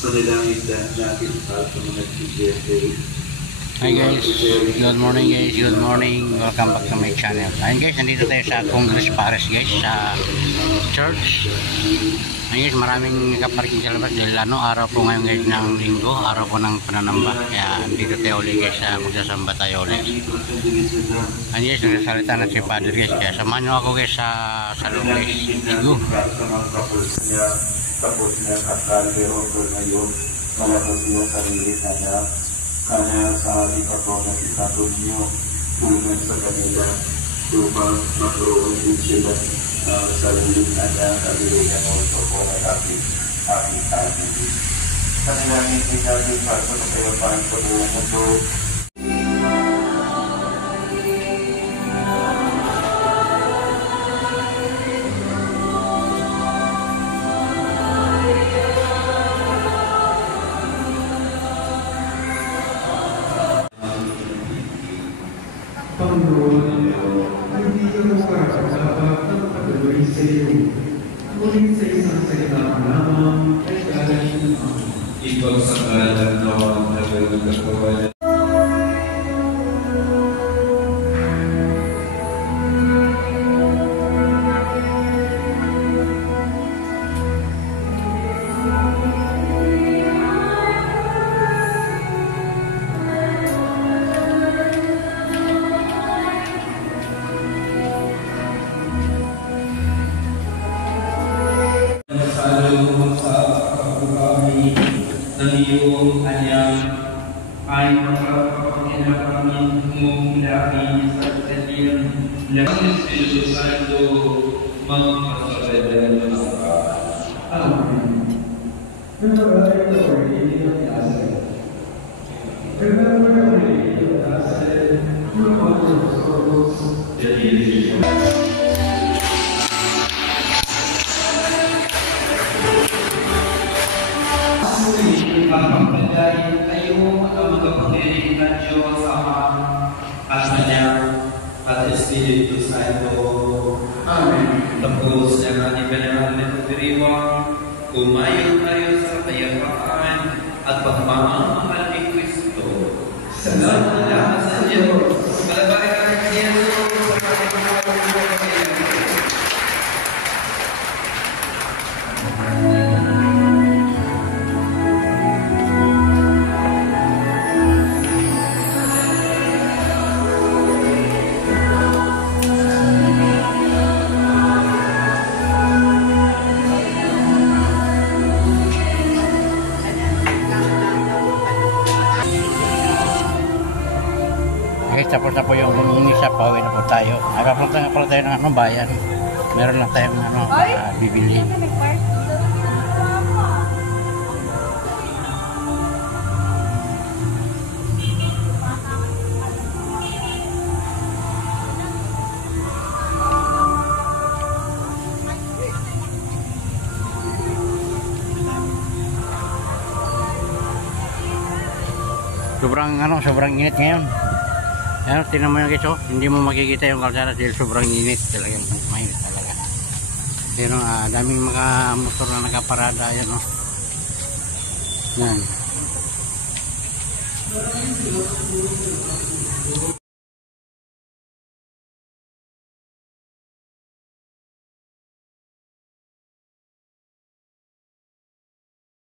Hi guys, good morning guys, good morning, welcome back to my channel. Ayun guys, nandito tayo sa Congress Paris guys, sa church. Ayun guys, maraming nakaparking sa labas dahil araw po ngayon guys ng linggo, araw po ng pananamba. Kaya nandito tayo ulit guys, magsasamba tayo ulit. Ayun guys, nagsasalita na si Father guys, kaya samahan nyo ako guys sa salon guys. Ligo. Tapos niya kakaldero ko ngayon, malakas yung sarili kanya sa ikaw na sinato niyo, tulungan sa kanila, upang magkaroon din sila sa sarili kanya, kabilihan mo ito po na aking ating. Kanilang sinabi sa ito na kayo paan ko na ito. Panginoon, hindi ako karapat ng pagdawin sa iyo. Ngunit sa isang salita lamang ay gagawin ang Ipagsakalan na ang nagawin kapawalan. ng iyong kanyang ay makapagpapakina kami mumulahi sa kanyang lakas Espiritu Santo magpasabayan ng mga. Amen. Remember the lady of Nazareth. Remember the lady of Nazareth, who caused the sorrows that he is. Ipapagpagay kayo ang magapangirin ng Diyos Ama at Anak at Espiritu Santo. Amen. Tapos na natin banal na pagdiriwang, kumayo tayo sa kayapaan at pagmamahal ni Kristo. Salamat sa Diyos. Malabarin natin sa Diyos sa pagmamahal ni Kristo. Tapos na po yung isa, pauwi na po tayo. Nakapunta nga pala tayo ng bayan. Meron lang tayong bibili. Sobrang init ngayon. Ayan, tingnan mo yung guys, hindi mo makikita yung kalsada dahil sobrang init talagang mainit talaga. Pero daming mga motor na nakaparada. Ayan, yan.